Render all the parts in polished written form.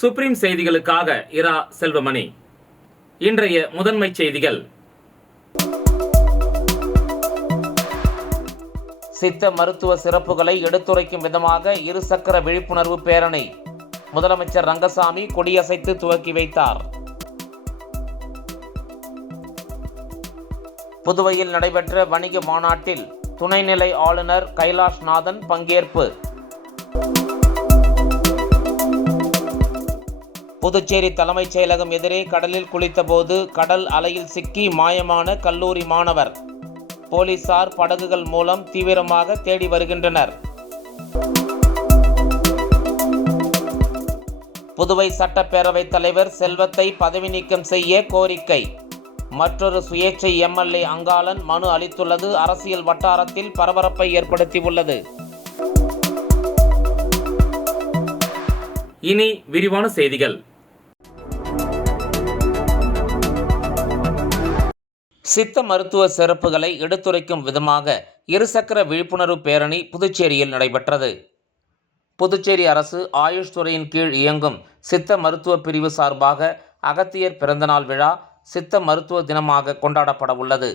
Supreme செய்திகளுக்காக இரா செல்வமணி. இன்றைய முதன்மை செய்திகள். சித்த மருத்துவ சிறப்புகளை எடுத்துரைக்கும் விதமாக இருசக்கர விழிப்புணர்வு பேரணி முதலமைச்சர் ரங்கசாமி கொடியசைத்து துவக்கி வைத்தார். புதுவையில் நடைபெற்ற வணிக மாநாட்டில் துணைநிலை ஆளுநர் கைலாஷ்நாதன் பங்கேற்பு. புதுச்சேரி தலைமைச் செயலகம் எதிரே கடலில் குளித்தபோது கடல் அலையில் சிக்கி மாயமான கல்லூரி மாணவர். போலீசார் படகுகள் மூலம் தீவிரமாக தேடி வருகின்றனர். புதுவை சட்டப்பேரவைத் தலைவர் செல்வத்தை பதவி நீக்கம் செய்ய கோரிக்கை. மற்றொரு சுயேட்சை எம்எல்ஏ அங்காளன் மனு அளித்துள்ளது அரசியல் வட்டாரத்தில் பரபரப்பை ஏற்படுத்தியுள்ளது. இனி விரிவான செய்திகள். சித்த மருத்துவ சிறப்புகளை எடுத்துரைக்கும் விதமாக இருசக்கர விழிப்புணர்வு பேரணி புதுச்சேரியில் நடைபெற்றது. புதுச்சேரி அரசு ஆயுஷ் துறையின் கீழ் இயங்கும் சித்த மருத்துவ பிரிவு சார்பாக அகத்தியர் பிறந்தநாள் விழா சித்த மருத்துவ தினமாக கொண்டாடப்பட உள்ளது.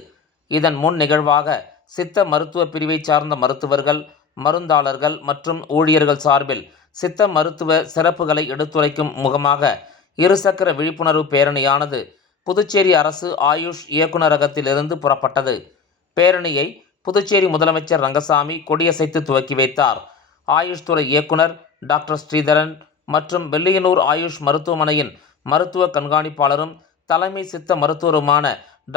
இதன் முன் நிகழ்வாக சித்த மருத்துவ பிரிவை சார்ந்த மருத்துவர்கள், மருந்தாளர்கள் மற்றும் ஊழியர்கள் சார்பில் சித்த மருத்துவ சிறப்புகளை எடுத்துரைக்கும் முகமாக இருசக்கர விழிப்புணர்வு பேரணியானது புதுச்சேரி அரசு ஆயுஷ் இயக்குநரகத்திலிருந்து புறப்பட்டது. பேரணியை புதுச்சேரி முதலமைச்சர் ரங்கசாமி கொடியசைத்து துவக்கி வைத்தார். ஆயுஷ் துறை இயக்குனர் டாக்டர் ஸ்ரீதரன் மற்றும் வெள்ளியனூர் ஆயுஷ் மருத்துவமனையின் மருத்துவ கண்காணிப்பாளரும் தலைமை சித்த மருத்துவருமான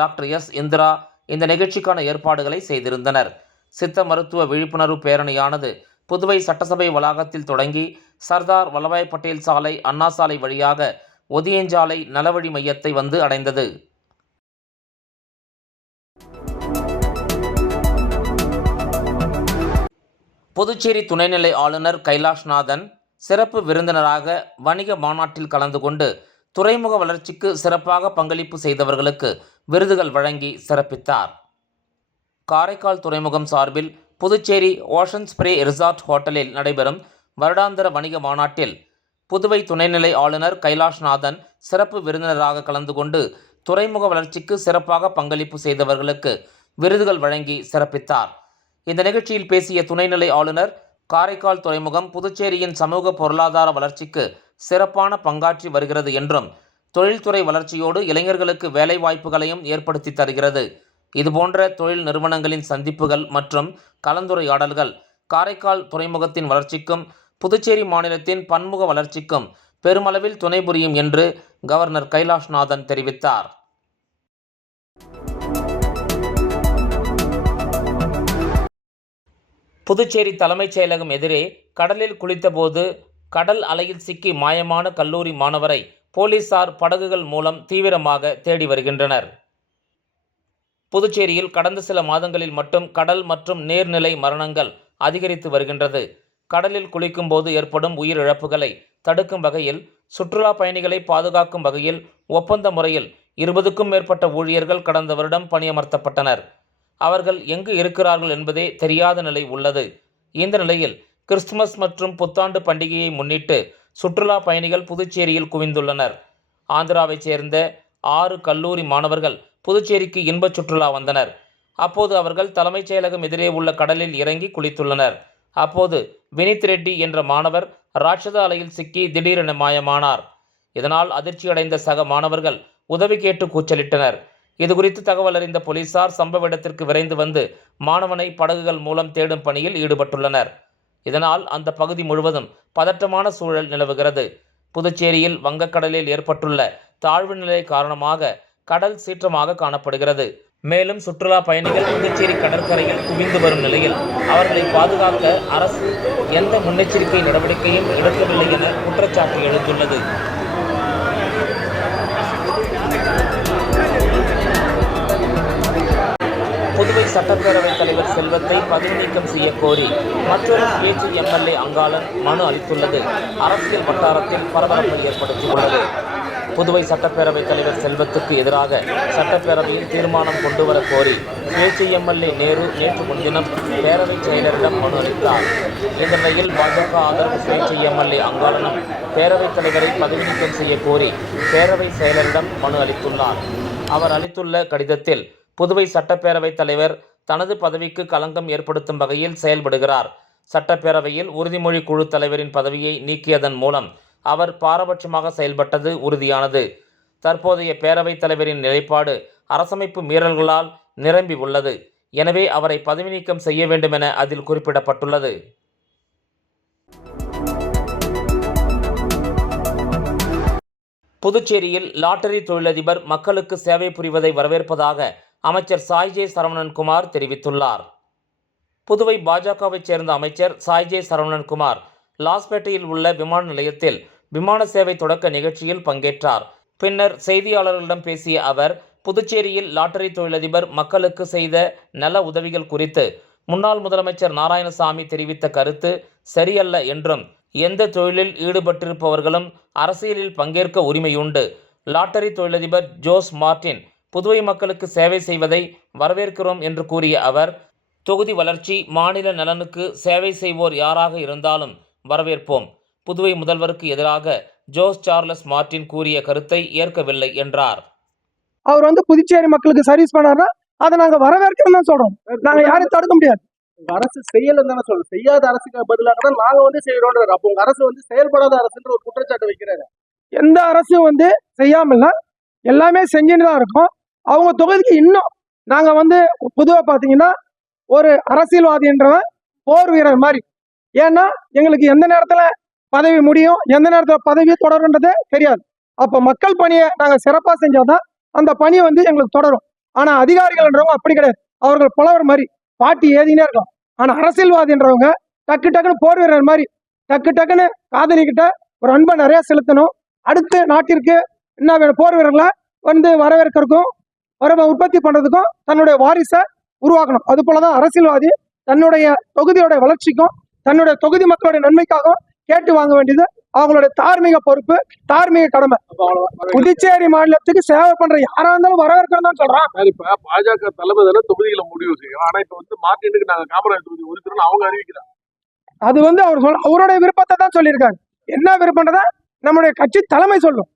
டாக்டர் எஸ் இந்திரா இந்த நிகழ்ச்சிக்கான ஏற்பாடுகளை செய்திருந்தனர். சித்த மருத்துவ விழிப்புணர்வு பேரணியானது புதுவை சட்டசபை வளாகத்தில் தொடங்கி சர்தார் வல்லபாய் பட்டேல் சாலை, அண்ணா சாலை வழியாக ஒதியஞ்சாலை நலவழி மையத்தை வந்து அடைந்தது. புதுச்சேரி துணைநிலை ஆளுநர் கைலாஷ்நாதன் சிறப்பு விருந்தினராக வணிக மாநாட்டில் கலந்து கொண்டு துறைமுக வளர்ச்சிக்கு சிறப்பாக பங்களிப்பு செய்தவர்களுக்கு விருதுகள் வழங்கி சிறப்பித்தார். காரைக்கால் துறைமுகம் சார்பில் புதுச்சேரி ஓஷன் ஸ்பிரே ரிசார்ட் ஹோட்டலில் நடைபெறும் வருடாந்திர வணிக மாநாட்டில் புதுவை துணைநிலை ஆளுநர் கைலாஷ்நாதன் சிறப்பு விருந்தினராக கலந்து கொண்டு துறைமுக வளர்ச்சிக்கு சிறப்பாக பங்களிப்பு செய்தவர்களுக்கு விருதுகள் வழங்கி சிறப்பித்தார். இந்த நிகழ்ச்சியில் பேசிய துணைநிலை ஆளுநர், காரைக்கால் துறைமுகம் புதுச்சேரியின் சமூக பொருளாதார வளர்ச்சிக்கு சிறப்பான பங்காற்றி வருகிறது என்றும், தொழில்துறை வளர்ச்சியோடு இளைஞர்களுக்கு வேலை வாய்ப்புகளையும் ஏற்படுத்தி தருகிறது. இதுபோன்ற தொழில் நிறுவனங்களின் சந்திப்புகள் மற்றும் கலந்துரையாடல்கள் காரைக்கால் துறைமுகத்தின் வளர்ச்சிக்கும் புதுச்சேரி மாநிலத்தின் பன்முக வளர்ச்சிக்கும் பெருமளவில் துணை புரியும் என்று கவர்னர் கைலாஷ்நாதன் தெரிவித்தார். புதுச்சேரி தலைமைச் செயலகம் எதிரே கடலில் குளித்தபோது கடல் அலையில் சிக்கி மாயமான கல்லூரி மாணவரை போலீசார் படகுகள் மூலம் தீவிரமாக தேடி வருகின்றனர். புதுச்சேரியில் கடந்த சில மாதங்களில் மட்டும் கடல் மற்றும் நீர்நிலை மரணங்கள் அதிகரித்து வருகின்றது. கடலில் குளிக்கும் போது ஏற்படும் உயிரிழப்புகளை தடுக்கும் வகையில், சுற்றுலா பயணிகளை பாதுகாக்கும் வகையில் ஒப்பந்த முறையில் 20க்கும் மேற்பட்ட ஊழியர்கள் கடந்த வருடம் பணியமர்த்தப்பட்டனர். அவர்கள் எங்கு இருக்கிறார்கள் என்பதே தெரியாத நிலை உள்ளது. இந்த நிலையில் கிறிஸ்துமஸ் மற்றும் புத்தாண்டு பண்டிகையை முன்னிட்டு சுற்றுலா பயணிகள் புதுச்சேரியில் குவிந்துள்ளனர். ஆந்திராவைச் சேர்ந்த 6 கல்லூரி மாணவர்கள் புதுச்சேரிக்கு இன்ப சுற்றுலா வந்தனர். அப்போது அவர்கள் தலைமைச் செயலகம் எதிரே உள்ள கடலில் இறங்கி குளித்துள்ளனர். அப்போது வினித் ரெட்டி என்ற மாணவர் ராட்சத அலையில் சிக்கி திடீரென மாயமானார். இதனால் அதிர்ச்சியடைந்த சக மாணவர்கள் உதவி கேட்டு கூச்சலிட்டனர். இதுகுறித்து தகவல் அறிந்த போலீசார் சம்பவ இடத்திற்கு விரைந்து வந்து மாணவனை படகுகள் மூலம் தேடும் பணியில் ஈடுபட்டுள்ளனர். இதனால் அந்த பகுதி முழுவதும் பதற்றமான சூழல் நிலவுகிறது. புதுச்சேரியில் வங்கக்கடலில் ஏற்பட்டுள்ள தாழ்வு நிலை காரணமாக கடல் சீற்றமாக காணப்படுகிறது. மேலும் சுற்றுலா பயணிகள் புதுச்சேரி கடற்கரையில் குவிந்து வரும் நிலையில் அவர்களை பாதுகாக்க அரசு எந்த முன்னெச்சரிக்கை நடவடிக்கையும் எடுக்கவில்லை என குற்றச்சாட்டு எழுந்துள்ளது. புதுவை சட்டப்பேரவைத் தலைவர் செல்வத்தை பதவி நீக்கம் செய்ய கோரி மற்றொரு சுயேட்சை எம்எல்ஏ அங்காளன் மனு அளித்துள்ளது அரசியல் வட்டாரத்தில் பரபரப்பை ஏற்படுத்தியுள்ளது. புதுவை சட்டப்பேரவைத் தலைவர் செல்வத்துக்கு எதிராக சட்டப்பேரவையில் தீர்மானம் கொண்டுவர கோரி சுயேட்சை எம்எல்ஏ நேரு நேற்று முன்தினம் பேரவைச் செயலரிடம் மனு அளித்தார். இந்த நிலையில் பாஜக ஆதரவு சுயேட்சை எம்எல்ஏ அங்காளனும் பேரவைத் தலைவரை பதவி நீக்கம் செய்ய கோரி பேரவை செயலரிடம் மனு அளித்துள்ளார். அவர் அளித்துள்ள கடிதத்தில் புதுவை சட்டப்பேரவைத் தலைவர் தனது பதவிக்கு களங்கம் ஏற்படுத்தும் வகையில் செயல்படுகிறார். சட்டப்பேரவையில் உறுதிமொழி குழு தலைவரின் பதவியை நீக்கியதன் மூலம் அவர் பாரபட்சமாக செயல்பட்டது உறுதியானது. தற்போதைய பேரவைத் தலைவரின் நிலைப்பாடு அரசமைப்பு மீறல்களால் நிரம்பி உள்ளது. எனவே அவரை பதவி நீக்கம் செய்ய வேண்டும் என அதில் குறிப்பிடப்பட்டுள்ளது. புதுச்சேரியில் லாட்டரி தொழிலதிபர் மக்களுக்கு சேவை புரிவதை வரவேற்பதாக அமைச்சர் சாய்ஜே சரவணன்குமார் தெரிவித்துள்ளார். புதுவை பாஜகவைச் சேர்ந்த அமைச்சர் சாய்ஜே சரவணன்குமார் லாஸ்பேட்டையில் உள்ள விமான நிலையத்தில் விமான சேவை தொடக்க நிகழ்ச்சியில் பங்கேற்றார். பின்னர் செய்தியாளர்களிடம் பேசிய அவர், புதுச்சேரியில் லாட்டரி தொழிலதிபர் மக்களுக்கு செய்த நல உதவிகள் குறித்து முன்னாள் முதலமைச்சர் நாராயணசாமி தெரிவித்த கருத்து சரியல்ல என்றும், எந்த தொழிலில் ஈடுபட்டிருப்பவர்களும் அரசியலில் பங்கேற்க உரிமையுண்டு. லாட்டரி தொழிலதிபர் ஜோஸ் மார்டின் புதுவை மக்களுக்கு சேவை செய்வதை வரவேற்கிறோம் என்று கூறிய அவர், தொகுதி வளர்ச்சி, மாநில நலனுக்கு சேவை செய்வோர் யாராக இருந்தாலும் வரவேற்போம். புதுவை முதல்வருக்கு எதிராக ஜோஸ் சார்லஸ் மார்டின் கூறிய கருத்தை ஏற்கவில்லை என்றார். அவர் புதுச்சேரி மக்களுக்கு சர்வீஸ் பண்ணாருன்னா அதை நாங்க வரவேற்கிறோம் தான் சொல்றோம். நாங்க யாரையும் தடுக்க முடியாது. அரசு செய்யலன்னு தானே சொல்றோம். செய்யாத அரசுக்கு பதிலாக தான் நாங்க செய்யறோம். அப்போ உங்க அரசு செயல்படாத அரசுன்ற ஒரு குற்றச்சாட்டு வைக்கிறாரு. எந்த அரசும் செய்யாமல்னா எல்லாமே செஞ்சுன்னு தான் இருக்கும். அவங்க தொகுதிக்கு இன்னும் நாங்க பொதுவா பாத்தீங்கன்னா ஒரு அரசியல்வாதின்றவன் போர் வீரர் மாதிரி. ஏன்னா எங்களுக்கு எந்த நேரத்துல பதவி முடியும், எந்த நேரத்துல பதவி தொடரும்ன்றதே தெரியாது. அப்ப மக்கள் பணியை நாங்க சிறப்பா செஞ்சாதான் அந்த பணி எங்களுக்கு தொடரும். ஆனா அதிகாரிகள்ன்றவங்க அப்படி கிடையாது. அவர்கள் புலவர் மாதிரி பாட்டி ஏதினே இருக்கும். ஆனா அரசியல்வாதின்றவங்க டக்கு டக்குன்னு போர் வீரர் மாதிரி டக்கு டக்குன்னு காதலிக்கிட்ட ஒரு அன்பை நிறைய செலுத்தணும். அடுத்து நாட்டிற்கு என்ன வேணும், போர் வீரர்களை வரவேற்கிறதுக்கும் உற்பத்தி பண்றதுக்கும் தன்னுடைய வாரிசை உருவாக்கணும். அது போலதான் அரசியல்வாதி தன்னுடைய தொகுதியோட வளர்ச்சிக்கும் தன்னுடைய தொகுதி மக்களுடைய நன்மைக்காகவும் கேட்டு வாங்க வேண்டியது அவங்களுடைய தார்மீக பொறுப்பு, தார்மீக கடமை. புதுச்சேரி மாநிலத்துக்கு சேவை பண்ற யாரா இருந்தாலும் வரவேற்கிறோம் தான் சொல்றான். இப்ப பாஜக தலைமை தொகுதிகளை முடிவு செய்யும். ஆனா இப்ப மார்டினுக்கு நாங்க காமராஜ் தொகுதி ஒதுக்குறோம் அவங்க அறிவிக்கிறாங்க. அது அவர் அவருடைய விருப்பத்தை தான் சொல்லியிருக்காங்க. என்ன விருப்பம்ன்றத நம்முடைய கட்சி தலைமை சொல்லும்.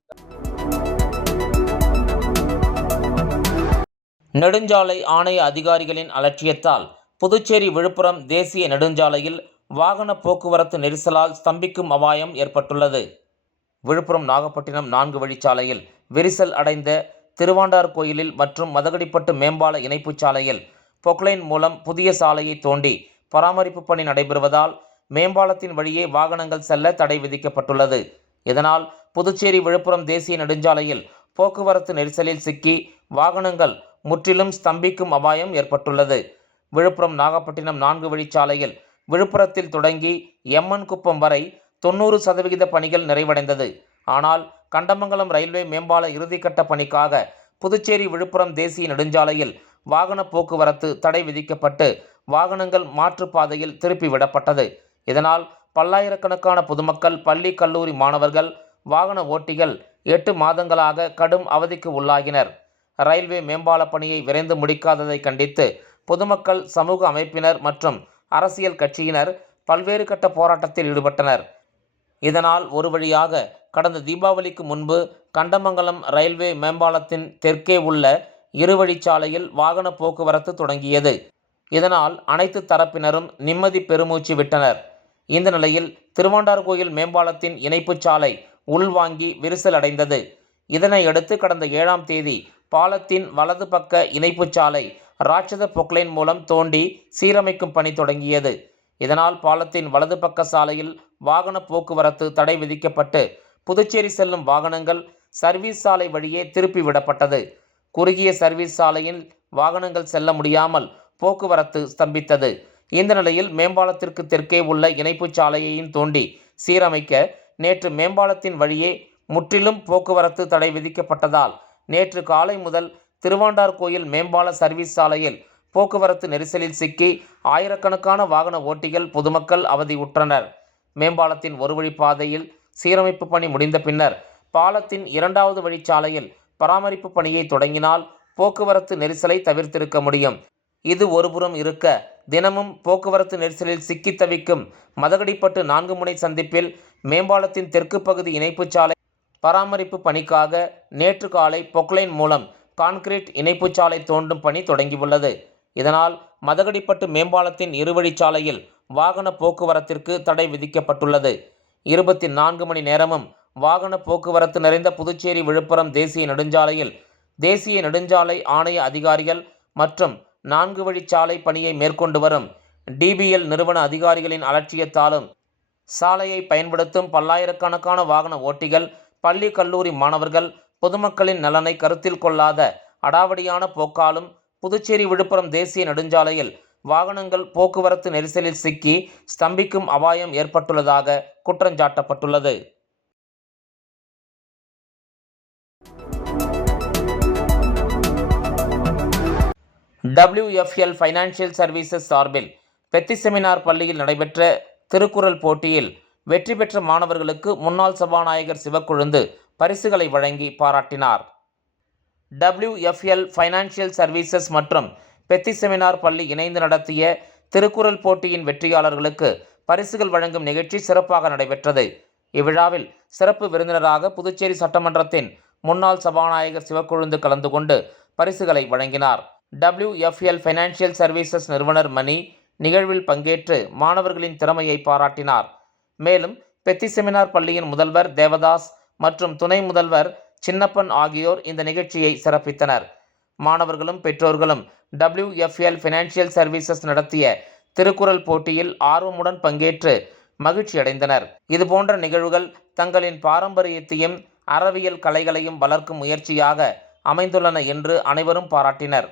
நெடுஞ்சாலை ஆணைய அதிகாரிகளின் அலட்சியத்தால் புதுச்சேரி விழுப்புரம் தேசிய நெடுஞ்சாலையில் வாகன போக்குவரத்து நெரிசலால் ஸ்தம்பிக்கும் அபாயம் ஏற்பட்டுள்ளது. விழுப்புரம் நாகப்பட்டினம் 4 வழிச்சாலையில் விரிசல் அடைந்த திருவாண்டார் கோயிலில் மற்றும் மதகடிப்பட்டு மேம்பால இணைப்புச் சாலையில் பொக்லைன் மூலம் புதிய சாலையை தோண்டி பராமரிப்பு பணி நடைபெறுவதால் மேம்பாலத்தின் வழியே வாகனங்கள் செல்ல தடை விதிக்கப்பட்டுள்ளது. இதனால் புதுச்சேரி விழுப்புரம் தேசிய நெடுஞ்சாலையில் போக்குவரத்து நெரிசலில் சிக்கி வாகனங்கள் முற்றிலும் ஸ்தம்பிக்கும் அபாயம் ஏற்பட்டுள்ளது. விழுப்புரம் நாகப்பட்டினம் 4 வழிச்சாலையில் விழுப்புரத்தில் தொடங்கி எம்மன் குப்பம் வரை 90% பணிகள் நிறைவடைந்தது. ஆனால் கண்டமங்கலம் ரயில்வே மேம்பால இறுதிக்கட்ட பணிக்காக புதுச்சேரி விழுப்புரம் தேசிய நெடுஞ்சாலையில் வாகன போக்குவரத்து தடை விதிக்கப்பட்டு வாகனங்கள் மாற்றுப்பாதையில் திருப்பிவிடப்பட்டது. இதனால் பல்லாயிரக்கணக்கான பொதுமக்கள், பள்ளி கல்லூரி மாணவர்கள், வாகன ஓட்டிகள் 8 மாதங்களாக கடும் அவதிக்கு உள்ளாகினர். ரயில்வே மேம்பால பணியை விரைந்து முடிக்காததை கண்டித்து பொதுமக்கள், சமூக அமைப்பினர் மற்றும் அரசியல் கட்சியினர் பல்வேறு கட்ட போராட்டத்தில் ஈடுபட்டனர். இதனால் ஒரு வழியாக கடந்த தீபாவளிக்கு முன்பு கண்டமங்கலம் ரயில்வே மேம்பாலத்தின் தெற்கே உள்ள 2 வழிச்சாலையில் வாகன போக்குவரத்து தொடங்கியது. இதனால் அனைத்து தரப்பினரும் நிம்மதி பெருமூச்சு விட்டனர். இந்த நிலையில் திருவாண்டார்கோயில் மேம்பாலத்தின் இணைப்புச் சாலை உள்வாங்கி விரிசல் அடைந்தது. இதனையடுத்து கடந்த 7ஆம் தேதி பாலத்தின் வலது பக்க இணைப்புச் சாலை ராட்சத பொக்லைன் மூலம் தோண்டி சீரமைக்கும் பணி தொடங்கியது. இதனால் பாலத்தின் வலது பக்க சாலையில் வாகன போக்குவரத்து தடை விதிக்கப்பட்டு புதுச்சேரி செல்லும் வாகனங்கள் சர்வீஸ் சாலை வழியே திருப்பி விடப்பட்டது. குறுகிய சர்வீஸ் சாலையில் வாகனங்கள் செல்ல முடியாமல் போக்குவரத்து ஸ்தம்பித்தது. இந்த நிலையில் மேம்பாலத்திற்கு தெற்கே உள்ள இணைப்புச் சாலையையும் தோண்டி சீரமைக்க நேற்று மேம்பாலத்தின் வழியே முற்றிலும் போக்குவரத்து தடை விதிக்கப்பட்டதால் நேற்று காலை முதல் திருவாண்டார்கோயில் மேம்பால சர்வீஸ் சாலையில் போக்குவரத்து நெரிசலில் சிக்கி ஆயிரக்கணக்கான வாகன ஓட்டிகள், பொதுமக்கள் அவதியுற்றனர். மேம்பாலத்தின் ஒரு வழி பாதையில் சீரமைப்பு பணி முடிந்த பின்னர் பாலத்தின் 2வது வழிச்சாலையில் பராமரிப்பு பணியை தொடங்கினால் போக்குவரத்து நெரிசலை தவிர்த்திருக்க முடியும். இது ஒருபுறம் இருக்க, தினமும் போக்குவரத்து நெரிசலில் சிக்கி தவிக்கும் மதகடிப்பட்டு 4 முனை சந்திப்பில் மேம்பாலத்தின் தெற்கு பகுதி இணைப்புச்சாலை பராமரிப்பு பணிக்காக நேற்று காலை பொக்லைன் மூலம் கான்கிரீட் இணைப்புச்சாலை தோண்டும் பணி தொடங்கியுள்ளது. இதனால் மதகடிப்பட்டு மேம்பாலத்தின் இருவழிச்சாலையில் வாகன போக்குவரத்திற்கு தடை விதிக்கப்பட்டுள்ளது. 24 மணி நேரமும் வாகன போக்குவரத்து நிறைந்த புதுச்சேரி விழுப்புரம் தேசிய நெடுஞ்சாலையில் தேசிய நெடுஞ்சாலை ஆணைய அதிகாரிகள் மற்றும் 4 வழிச்சாலை பணியை மேற்கொண்டு வரும் DBL நிறுவன அதிகாரிகளின் அலட்சியத்தாலும் சாலையை பயன்படுத்தும் பல்லாயிரக்கணக்கான வாகன ஓட்டிகள், பள்ளி கல்லூரி மாணவர்கள், பொதுமக்களின் நலனை கருத்தில் கொள்ளாத அடாவடியான போக்காலும் புதுச்சேரி விழுப்புரம் தேசிய நெடுஞ்சாலையில் வாகனங்கள் போக்குவரத்து நெரிசலில் சிக்கி ஸ்தம்பிக்கும் அபாயம் ஏற்பட்டுள்ளதாக குற்றஞ்சாட்டப்பட்டுள்ளது. WFL ஃபைனான்சியல் சர்வீசஸ் சார்பில் பெத்தி செமினார் பள்ளியில் நடைபெற்ற திருக்குறள் போட்டியில் வெற்றி பெற்ற மாணவர்களுக்கு முன்னாள் சபாநாயகர் சிவக்கொழுந்து பரிசுகளை வழங்கி பாராட்டினார். WFL ஃபைனான்சியல் சர்வீசஸ் மற்றும் பெத்தி செமினார் பள்ளி இணைந்து நடத்திய திருக்குறள் போட்டியின் வெற்றியாளர்களுக்கு பரிசுகள் வழங்கும் நிகழ்ச்சி சிறப்பாக நடைபெற்றது. இவ்விழாவில் சிறப்பு விருந்தினராக புதுச்சேரி சட்டமன்றத்தின் முன்னாள் சபாநாயகர் சிவக்கொழுந்து கலந்து கொண்டு பரிசுகளை வழங்கினார். WFL ஃபைனான்சியல் சர்வீசஸ் நிறுவனர் மணி நிகழ்வில் பங்கேற்று மாணவர்களின் திறமையை பாராட்டினார். மேலும் பெத்தி செமினார் பள்ளியின் முதல்வர் தேவதாஸ் மற்றும் துணை முதல்வர் சின்னப்பன் ஆகியோர் இந்த நிகழ்ச்சியை சிறப்பித்தனர். மாணவர்களும் பெற்றோர்களும் WFL ஃபைனான்சியல் சர்வீசஸ் நடத்திய திருக்குறள் போட்டியில் ஆர்வமுடன் பங்கேற்று மகிழ்ச்சி அடைந்தனர். இதுபோன்ற நிகழ்வுகள் தங்களின் பாரம்பரியத்தையும் அறவியல் கலைகளையும் வளர்க்கும் முயற்சியாக அமைந்துள்ளன என்று அனைவரும் பாராட்டினர்.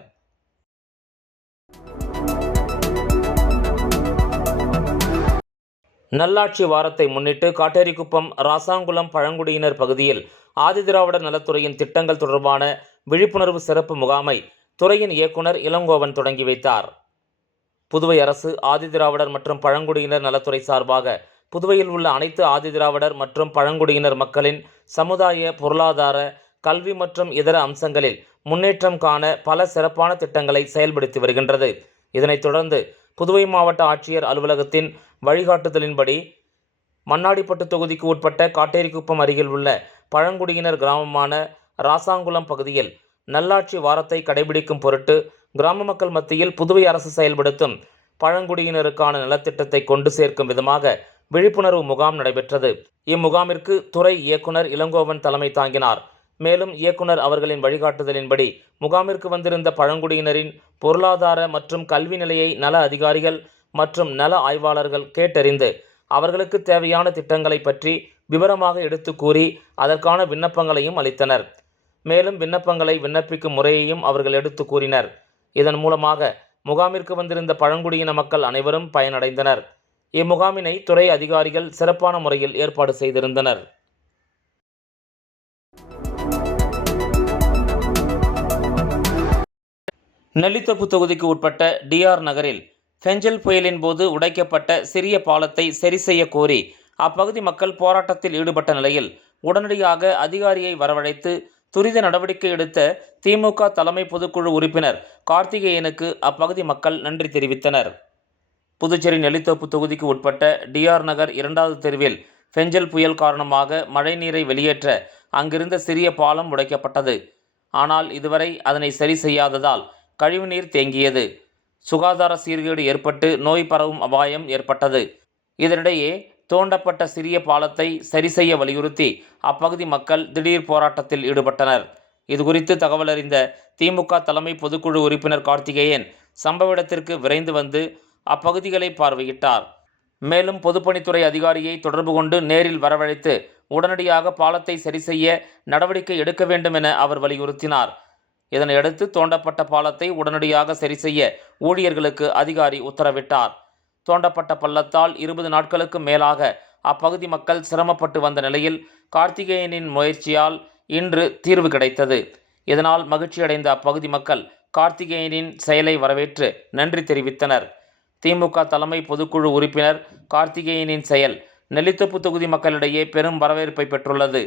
நல்லாட்சி வாரத்தை முன்னிட்டு காட்டேரிக்குப்பம் ராசாங்குளம் பழங்குடியினர் பகுதியில் ஆதிதிராவிடர் நலத்துறையின் திட்டங்கள் தொடர்பான விழிப்புணர்வு சிறப்பு முகாமை துறையின் இயக்குனர் இளங்கோவன் தொடங்கி வைத்தார். புதுவை அரசு ஆதிதிராவிடர் மற்றும் பழங்குடியினர் நலத்துறை சார்பாக புதுவையில் உள்ள அனைத்து ஆதிதிராவிடர் மற்றும் பழங்குடியினர் மக்களின் சமுதாய, பொருளாதார, கல்வி மற்றும் இதர அம்சங்களில் முன்னேற்றம் காண பல சிறப்பான திட்டங்களை செயல்படுத்தி வருகின்றது. இதனைத் தொடர்ந்து புதுவை மாவட்ட ஆட்சியர் அலுவலகத்தின் வழிகாட்டுதலின்படி மண்ணாடிப்பட்டு தொகுதிக்கு உட்பட்ட காட்டேரிக்குப்பம் அருகில் உள்ள பழங்குடியினர் கிராமமான ராசாங்குளம் பகுதியில் நல்லாட்சி வாரத்தை கடைபிடிக்கும் பொருட்டு கிராம மக்கள் மத்தியில் புதுவை அரசு செயல்படுத்தும் பழங்குடியினருக்கான நலத்திட்டத்தை கொண்டு சேர்க்கும் விதமாக விழிப்புணர்வு முகாம் நடைபெற்றது. இம்முகாமிற்கு துறை இயக்குனர் இளங்கோவன் தலைமை தாங்கினார். மேலும் இயக்குனர் அவர்களின் வழிகாட்டுதலின்படி முகாமிற்கு வந்திருந்த பழங்குடியினரின் பொருளாதார மற்றும் கல்வி நிலையை நல அதிகாரிகள் மற்றும் நல ஆய்வாளர்கள் கேட்டறிந்து அவர்களுக்கு தேவையான திட்டங்களை பற்றி விவரமாக எடுத்து கூறி அதற்கான விண்ணப்பங்களையும் அளித்தனர். மேலும் விண்ணப்பங்களை விண்ணப்பிக்கும் முறையையும் அவர்கள் எடுத்து கூறினர். இதன் மூலமாக முகாமிற்கு வந்திருந்த பழங்குடியின மக்கள் அனைவரும் பயனடைந்தனர். இம்முகாமினை துறை அதிகாரிகள் சிறப்பான முறையில் ஏற்பாடு செய்திருந்தனர். நெல்லித்தோப்பு தொகுதிக்கு உட்பட்ட DR நகரில் ஃபெஞ்சல் புயலின் போது உடைக்கப்பட்ட சிறிய பாலத்தை சரி செய்ய கோரி அப்பகுதி மக்கள் போராட்டத்தில் ஈடுபட்ட நிலையில் உடனடியாக அதிகாரியை வரவழைத்து துரித நடவடிக்கை எடுத்த திமுக தலைமை பொதுக்குழு உறுப்பினர் கார்த்திகேயனுக்கு அப்பகுதி மக்கள் நன்றி தெரிவித்தனர். புதுச்சேரி நெல்லித்தோப்பு தொகுதிக்கு உட்பட்ட DR நகர் 2வது தெருவில் ஃபெஞ்சல் புயல் காரணமாக மழைநீரை வெளியேற்ற அங்கிருந்த சிறிய பாலம் உடைக்கப்பட்டது. ஆனால் இதுவரை அதனை சரி செய்யாததால் கழிவுநீர் தேங்கியது. சுகாதார சீர்கேடு ஏற்பட்டு நோய் பரவும் அபாயம் ஏற்பட்டது. இதனிடையே தோண்டப்பட்ட சிறிய பாலத்தை சரி செய்ய வலியுறுத்தி அப்பகுதி மக்கள் திடீர் போராட்டத்தில் ஈடுபட்டனர். இதுகுறித்து தகவல் அறிந்த திமுக தலைமை பொதுக்குழு உறுப்பினர் கார்த்திகேயன் சம்பவ இடத்திற்கு விரைந்து வந்து அப்பகுதிகளை பார்வையிட்டார். மேலும் பொதுப்பணித்துறை அதிகாரியை தொடர்பு கொண்டு நேரில் வரவழைத்து உடனடியாக பாலத்தை சரி செய்ய நடவடிக்கை எடுக்க வேண்டும் என அவர் வலியுறுத்தினார். இதனையடுத்து தோண்டப்பட்ட பாலத்தை உடனடியாக சரி செய்ய ஊழியர்களுக்கு அதிகாரி உத்தரவிட்டார். தோண்டப்பட்ட பள்ளத்தால் 20 நாட்களுக்கு மேலாக அப்பகுதி மக்கள் சிரமப்பட்டு வந்த நிலையில் கார்த்திகேயனின் முயற்சியால் இன்று தீர்வு கிடைத்தது. இதனால் மகிழ்ச்சியடைந்த அப்பகுதி மக்கள் கார்த்திகேயனின் செயலை வரவேற்று நன்றி தெரிவித்தனர். திமுக தலைமை பொதுக்குழு உறுப்பினர் கார்த்திகேயனின் செயல் நெல்லித்தோப்பு தொகுதி மக்களிடையே பெரும் வரவேற்பை பெற்றுள்ளது.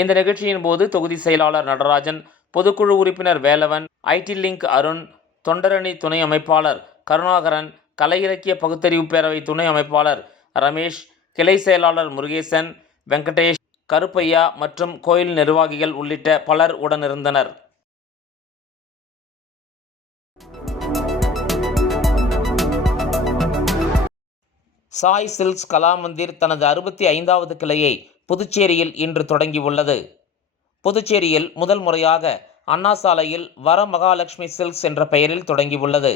இந்த நிகழ்ச்சியின் போது தொகுதி செயலாளர் நடராஜன், பொதுக்குழு உறுப்பினர் வேலவன், ஐடி லிங்க் அருண், தொண்டரணி துணை அமைப்பாளர் கருணாகரன், கலை இலக்கிய பகுத்தறிவு பேரவை துணை அமைப்பாளர் ரமேஷ், கிளை செயலாளர் முருகேசன், வெங்கடேஷ், கருப்பையா மற்றும் கோயில் நிர்வாகிகள் உள்ளிட்ட பலர் உடனிருந்தனர். சாய் சில்க்ஸ் கலாமந்திர் தனது 65வது கிளையை புதுச்சேரியில் இன்று தொடங்கியுள்ளது. புதுச்சேரியில் முதல் முறையாக அண்ணா சாலையில் வர மகாலட்சுமி சில்க்ஸ் என்ற பெயரில் தொடங்கியுள்ளது.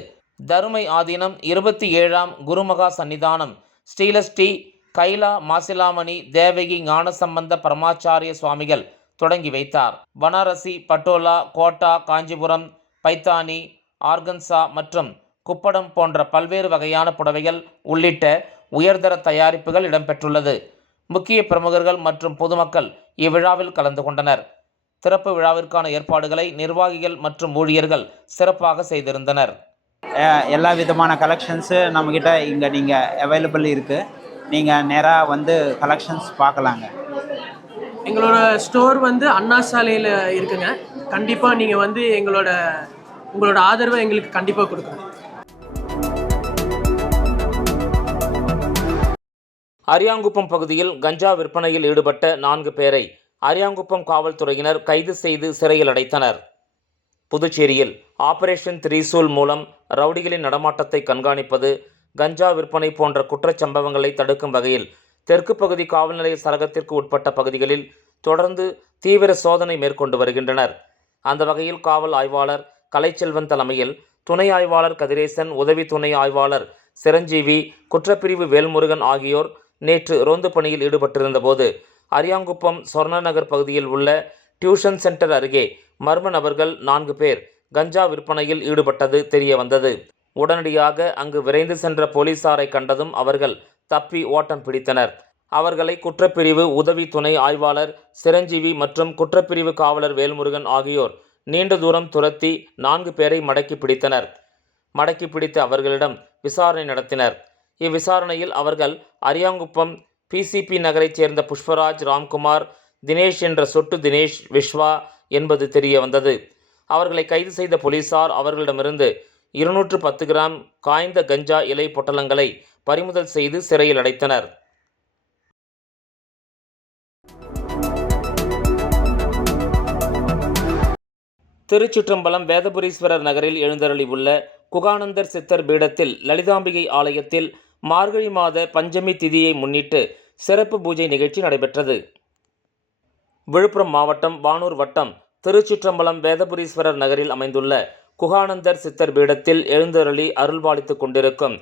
தருமை ஆதீனம் 27ஆம் குருமகா சன்னிதானம் ஸ்ரீலஸ்ரீ கைலா மாசிலாமணி தேவகி ஞானசம்பந்த பரமாச்சாரிய சுவாமிகள் தொடங்கி வைத்தார். பனாரசி, பட்டோலா, கோட்டா, காஞ்சிபுரம், பைத்தானி, ஆர்கன்சா மற்றும் குப்படம் போன்ற பல்வேறு வகையான புடவைகள் உள்ளிட்ட உயர்தர தயாரிப்புகள் இடம்பெற்றுள்ளது. முக்கிய பிரமுகர்கள் மற்றும் பொதுமக்கள் இவ்விழாவில் கலந்து கொண்டனர். திறப்பு விழாவிற்கான ஏற்பாடுகளை நிர்வாகிகள் மற்றும் ஊழியர்கள் சிறப்பாக செய்திருந்தனர். எல்லா விதமான கலெக்ஷன்ஸு நம்மக்கிட்ட இங்கே நீங்கள் அவைலபிள் இருக்குது. நீங்கள் நேராக வந்து கலெக்ஷன்ஸ் பார்க்கலாங்க. எங்களோட ஸ்டோர் வந்து அண்ணா சாலையில் இருக்குங்க. கண்டிப்பாக நீங்கள் வந்து உங்களோட ஆதரவை எங்களுக்கு கண்டிப்பாக கொடுக்கணும். அரியாங்குப்பம் பகுதியில் கஞ்சா விற்பனையில் ஈடுபட்ட 4 பேரை அரியாங்குப்பம் காவல்துறையினர் கைது செய்து சிறையில் அடைத்தனர். புதுச்சேரியில் ஆபரேஷன் திரிசூல் மூலம் ரவுடிகளின் நடமாட்டத்தை கண்காணிப்பது, கஞ்சா விற்பனை போன்ற குற்றச்சம்பவங்களை தடுக்கும் வகையில் தெற்கு பகுதி காவல் நிலைய சரகத்திற்கு உட்பட்ட பகுதிகளில் தொடர்ந்து தீவிர சோதனை மேற்கொண்டு வருகின்றனர். அந்த வகையில் காவல் ஆய்வாளர் கலைச்செல்வன் தலைமையில் துணை ஆய்வாளர் கதிரேசன், உதவி துணை ஆய்வாளர் சிரஞ்சீவி, குற்றப்பிரிவு வேல்முருகன் ஆகியோர் நேற்று ரோந்து பணியில் ஈடுபட்டிருந்த போது அரியாங்குப்பம் சொர்ணநகர் பகுதியில் உள்ள டியூஷன் சென்டர் அருகே மர்ம நபர்கள் 4 பேர் கஞ்சா விற்பனையில் ஈடுபட்டது தெரிய வந்தது. உடனடியாக அங்கு விரைந்து சென்ற போலீசாரை கண்டதும் அவர்கள் தப்பி ஓட்டம் பிடித்தனர். அவர்களை குற்றப்பிரிவு உதவி துணை ஆய்வாளர் சிரஞ்சீவி மற்றும் குற்றப்பிரிவு காவலர் வேல்முருகன் ஆகியோர் நீண்ட தூரம் துரத்தி 4 பேரை மடக்கி பிடித்தனர். மடக்கி பிடித்த அவர்களிடம் விசாரணை நடத்தினர். இவ்விசாரணையில் அவர்கள் அரியாங்குப்பம் பிசிபி நகரைச் சேர்ந்த புஷ்பராஜ், ராம்குமார், தினேஷ் என்ற சொட்டு தினேஷ், விஸ்வா என்பது தெரிய வந்தது. அவர்களை கைது செய்த போலீசார் அவர்களிடமிருந்து 210 கிராம் காய்ந்த கஞ்சா இலை பொட்டலங்களை பறிமுதல் செய்து சிறையில் அடைத்தனர். திருச்சிற்றம்பலம் வேதபுரீஸ்வரர் நகரில் எழுந்தருளி உள்ள குகானந்தர் சித்தர் பீடத்தில் லலிதாம்பிகை ஆலயத்தில் மார்கழி மாத பஞ்சமி திதியை முன்னிட்டு சிறப்பு பூஜை நிகழ்ச்சி நடைபெற்றது. விழுப்புரம் மாவட்டம் வானூர் வட்டம் திருச்சிற்றம்பலம் வேதபுரீஸ்வரர் நகரில் அமைந்துள்ள குகானந்தர் சித்தர் பீடத்தில் எழுந்தருளி அருள்பாலித்துக் கொண்டிருக்கும்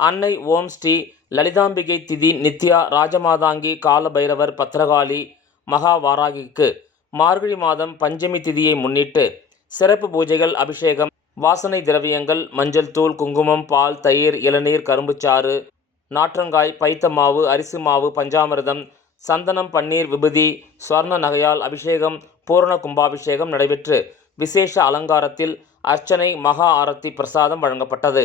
அன்னை ஓம் ஸ்ரீ லலிதாம்பிகை திதி நித்யா ராஜமாதாங்கி காலபைரவர் பத்ரகாளி மகாவாராகிக்கு மார்கழி மாதம் பஞ்சமி திதியை முன்னிட்டு சிறப்பு பூஜைகள், அபிஷேகம், வாசனை திரவியங்கள், மஞ்சள் தூள், குங்குமம், பால், தயிர், இளநீர், கரும்புச்சாறு, நாற்றங்காய், பைத்த மாவு, அரிசி மாவு, பஞ்சாமிர்தம், சந்தனம், பன்னீர், விபூதி, ஸ்வர்ண நகையால் அபிஷேகம், பூரண கும்பாபிஷேகம் நடைபெற்று விசேஷ அலங்காரத்தில் அர்ச்சனை, மகா ஆரத்தி, பிரசாதம் வழங்கப்பட்டது.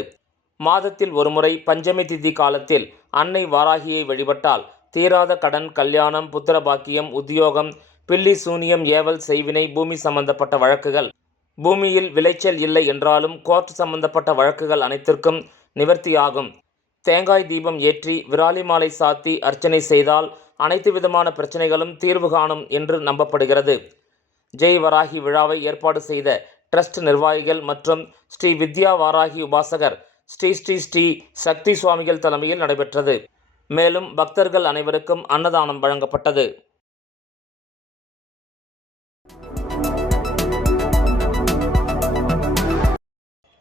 மாதத்தில் ஒருமுறை பஞ்சமி திதி காலத்தில் அன்னை வாராகியை வழிபட்டால் தீராத கடன், கல்யாணம், புத்திர பாக்கியம், உத்தியோகம், பில்லி சூனியம், ஏவல், செய்வினை, பூமி சம்பந்தப்பட்ட வழக்குகள், பூமியில் விளைச்சல் இல்லை என்றாலும் கோர்ட் சம்பந்தப்பட்ட வழக்குகள் அனைத்திற்கும் நிவர்த்தியாகும். தேங்காய் தீபம் ஏற்றி விராலி மாலை சாத்தி அர்ச்சனை செய்தால் அனைத்து விதமான பிரச்சனைகளும் தீர்வு காணும் என்று நம்பப்படுகிறது. ஜெய் வராகி விழாவை ஏற்பாடு செய்த ட்ரஸ்ட் நிர்வாகிகள் மற்றும் ஸ்ரீ வித்யா வாராகி உபாசகர் ஸ்ரீ ஸ்ரீ ஸ்ரீ சக்தி சுவாமிகள் தலைமையில் நடைபெற்றது. மேலும் பக்தர்கள் அனைவருக்கும் அன்னதானம் வழங்கப்பட்டது.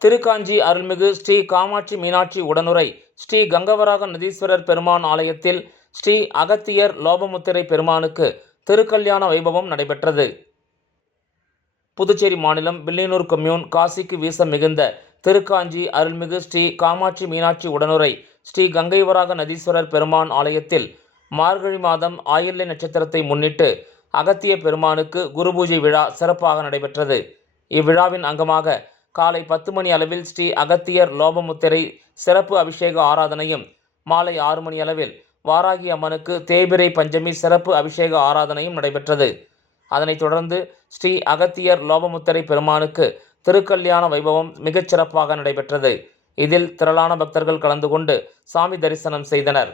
திருக்காஞ்சி அருள்மிகு ஸ்ரீ காமாட்சி மீனாட்சி உடனுரை ஸ்ரீ கங்கவராக நதீஸ்வரர் பெருமான் ஆலயத்தில் ஸ்ரீ அகத்தியர் லோபமுத்திரை பெருமானுக்கு திருக்கல்யாண வைபவம் நடைபெற்றது. புதுச்சேரி மாநிலம் வில்லியனூர் கொம்யூன் காசிக்கு வீச மிகுந்த திருக்காஞ்சி அருள்மிகு ஸ்ரீ காமாட்சி மீனாட்சி உடனுரை ஸ்ரீ கங்கைவராக நதீஸ்வரர் பெருமான் ஆலயத்தில் மார்கழி மாதம் ஆயில்ய நட்சத்திரத்தை முன்னிட்டு அகத்திய பெருமானுக்கு குருபூஜை விழா சிறப்பாக நடைபெற்றது. இவ்விழாவின் அங்கமாக காலை 10 மணி அளவில் ஸ்ரீ அகத்தியர் லோபமுத்திரை சிறப்பு அபிஷேக ஆராதனையும், மாலை 6 மணி அளவில் வாராகி அம்மனுக்கு தேய்பிறை பஞ்சமி சிறப்பு அபிஷேக ஆராதனையும் நடைபெற்றது. அதனைத் தொடர்ந்து ஸ்ரீ அகத்தியர் லோபமுத்திரை பெருமானுக்கு திருக்கல்யாண வைபவம் மிகச் சிறப்பாக நடைபெற்றது. இதில் திரளான பக்தர்கள் கலந்து கொண்டு சாமி தரிசனம் செய்தனர்.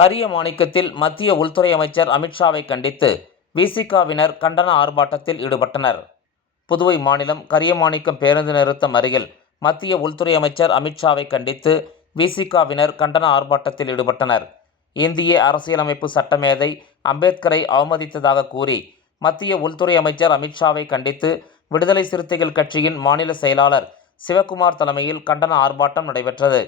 கரியமாணிக்கத்தில் மத்திய உள்துறை அமைச்சர் அமித்ஷாவை கண்டித்து விசிகாவினர் கண்டன ஆர்ப்பாட்டத்தில் ஈடுபட்டனர். புதுவை மாநிலம் கரியமாணிக்கம் பேருந்து நிறுத்தம் அருகில் மத்திய உள்துறை அமைச்சர் அமித்ஷாவை கண்டித்து விசிகாவினர் கண்டன ஆர்ப்பாட்டத்தில் ஈடுபட்டனர். இந்திய அரசியலமைப்பு சட்டமேதை அம்பேத்கரை அவமதித்ததாக கூறி மத்திய உள்துறை அமைச்சர் அமித்ஷாவை கண்டித்து விடுதலை சிறுத்தைகள் கட்சியின் மாநில செயலாளர் சிவக்குமார் தலைமையில் கண்டன ஆர்ப்பாட்டம் நடைபெற்றது.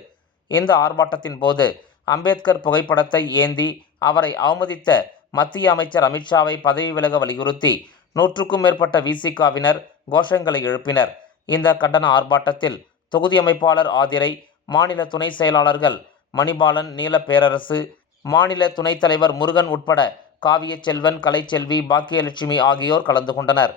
இந்த ஆர்ப்பாட்டத்தின் போது அம்பேத்கர் புகைப்படத்தை ஏந்தி அவரை அவமதித்த மத்திய அமைச்சர் அமித்ஷாவை பதவி விலக வலியுறுத்தி 100க்கும் மேற்பட்ட விசிகாவினர் கோஷங்களை எழுப்பினர். இந்த கண்டன ஆர்ப்பாட்டத்தில் தொகுதி அமைப்பாளர் ஆதிரை, மாநில துணை செயலாளர்கள் மணிபாலன், நீலப்பேரரசு, மாநில துணைத் தலைவர் முருகன் உட்பட காவியச்செல்வன், கலைச்செல்வி, பாக்கியலட்சுமி ஆகியோர் கலந்து கொண்டனர்.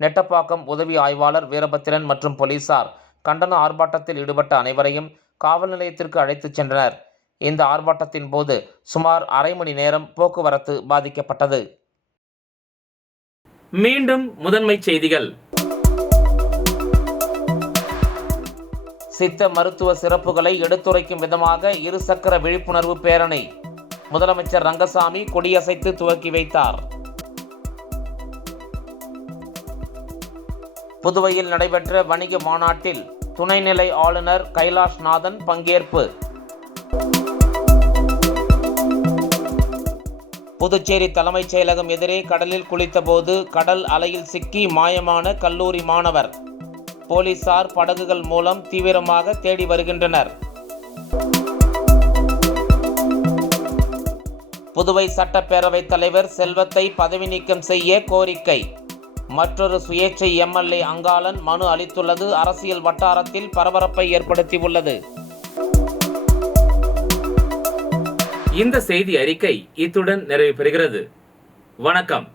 நெட்டப்பாக்கம் உதவி ஆய்வாளர் வீரபத்திரன் மற்றும் போலீசார் கண்டன ஆர்ப்பாட்டத்தில் ஈடுபட்ட அனைவரையும் காவல் நிலையத்திற்கு அழைத்துச் சென்றனர். இந்த ஆர்ப்பாட்டத்தின் போது சுமார் அரை மணி நேரம் போக்குவரத்து பாதிக்கப்பட்டது. மீண்டும் முதன்மை செய்திகள். சித்த மருத்துவ சிறப்புகளை எடுத்துரைக்கும் விதமாக இருசக்கர விழிப்புணர்வு பேரணி முதலமைச்சர் ரங்கசாமி கொடியசைத்து துவக்கி வைத்தார். புதுவையில் நடைபெற்ற வணிக மாநாட்டில் துணைநிலை ஆளுநர் கைலாஷ்நாதன் பங்கேற்பு. புதுச்சேரி தலைமைச் செயலகம் எதிரே கடலில் குளித்தபோது கடல் அலையில் சிக்கி மாயமான கல்லூரி மாணவர். போலீசார் படகுகள் மூலம் தீவிரமாக தேடி வருகின்றனர். புதுவை சட்டப்பேரவைத் தலைவர் செல்வத்தை பதவி நீக்கம் செய்ய கோரிக்கை. மற்றொரு சுயேட்சை எம்எல்ஏ அங்காளன் மனு அளித்துள்ளது அரசியல் வட்டாரத்தில் பரபரப்பை ஏற்படுத்தியுள்ளது. இந்த செய்தி அறிக்கை இத்துடன் நிறைவு பெறுகிறது. வணக்கம்.